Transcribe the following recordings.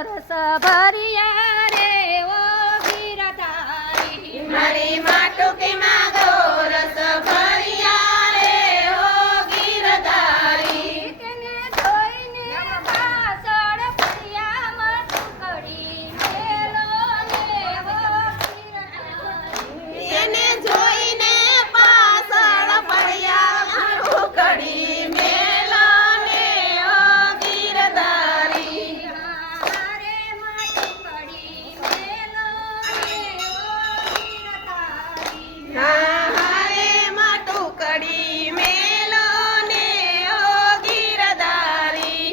રસ ભરિયા રે ઓ ગીરધારી મારી માટુકી માંગો રસ ભરિયા રે ઓ ગીરધારી તેને જોઈને પાછળ ફર્યા મટુકડી મેલો ને ઓ ગીરધારી એને જોઈને પાછળ પડ્યા મટુકડી મેલો ને ઓ ગીરધારી હારે મટુકડી મેલો ને ઓ ગીરધારી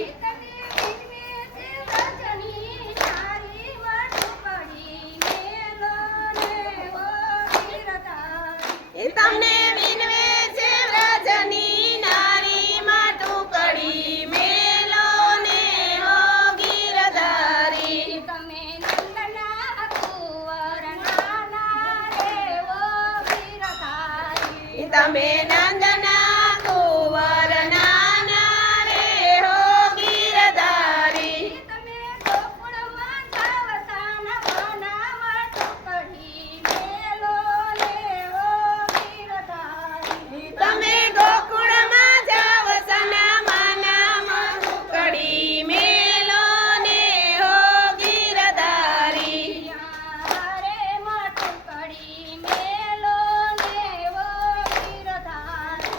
હારે માટુકડી મેલો ને ઓ ગીરધારી તમને વિનવે છે વ્રજની નારી માટુકડી મેલો ને ઓ ગીરધારી તમે નંદના કુંવર નાના રે ઓ ગીરધારી તમે નંદના કુંવર નાના રે હો ગીરધારી તમે ગોકુળમાં જાવતાના વનામાં ટુકડી મેલો ને ઓ ગીરધારી તમે ગોકુળમાં જાવ સનામાના માટુકડી મેલો ને હો ગીરધારી હારે મટુકડી મેલો ને ઓ ગીરધારી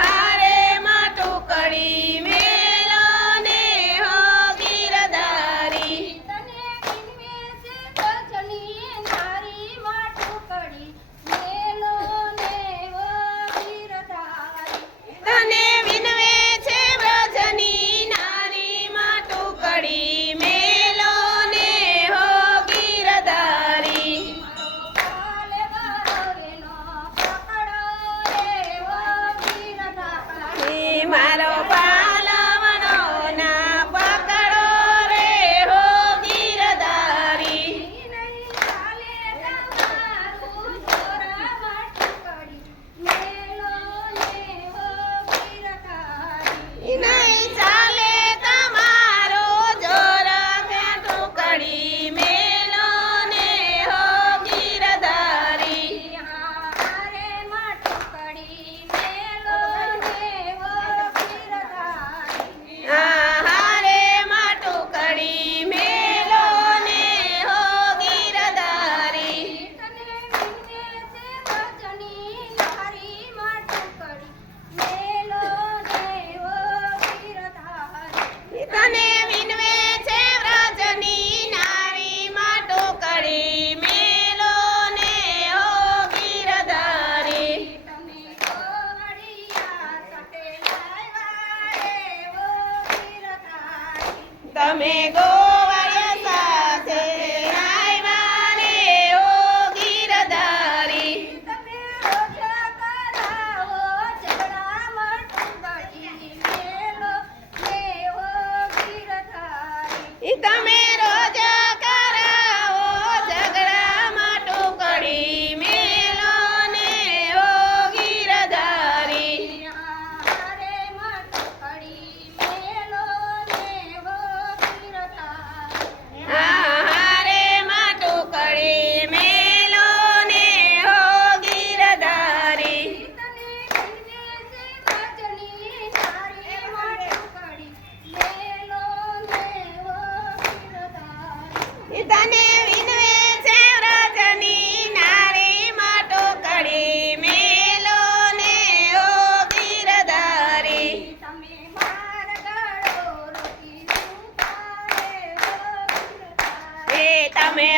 હારે માટુકડી મેલો ને હો ગીરધારી તને વિનવે છે ભજની નારી મટુકડી મેલો ને ઓ ગીરધારી તને વિનવે છે વ્રજની નારી માટુકડી મેલો ને હો ગીરધારી કાલે વરોરેનો પકડો રે ઓ ગીરધારી મારો પાલવનો ના પકડો રે હો ગીરધારી નહીં ચાલે તમારું જોરા મટુકડી મેલો ને ઓ ગીરધારી નહીં ચાલે તમારો જોર માટુકડી મેલો ને હો ગીરધારી હારે મટુકડી મેલો ને ઓ ગીરધારી હારે માટુકડી મેલો ને હો ગીરધારી તને વિનવે છે ભજની નારી મટુકડી મેલો ને ઓ ગીરધારી તને વિનવે છે વ્રજની નારી માટુકડી મેલો ને હો ગીરધારી તમે ગોવળિયા સાથે લાવ્યા રે ઓ ગીરધારી તમે ગોવાળ સાથે આવ્યા રે હો ગીરધારી તમે રોજ કરાવો ઝઘડા મટુકડી મેલો ને ઓ ગીરધારી તમે રોજ કરાવો ઝઘડા માટુકડી મેલો ને હો ગીરધારી હારે મટુકડી મેલો ને ઓ ગીરધારી હારે માટુકડી મેલો ને હો ગીરધારી તને વિનવે છે ભજની નારી મટુકડી મેલો ને ઓ ગીરધારી તને વિનવે છે વ્રજની નારી માટુકડી મેલો ને હો ગીરધારી તમે માર ગળો રોકી સુતા રે ઓ ગીરધારી તમે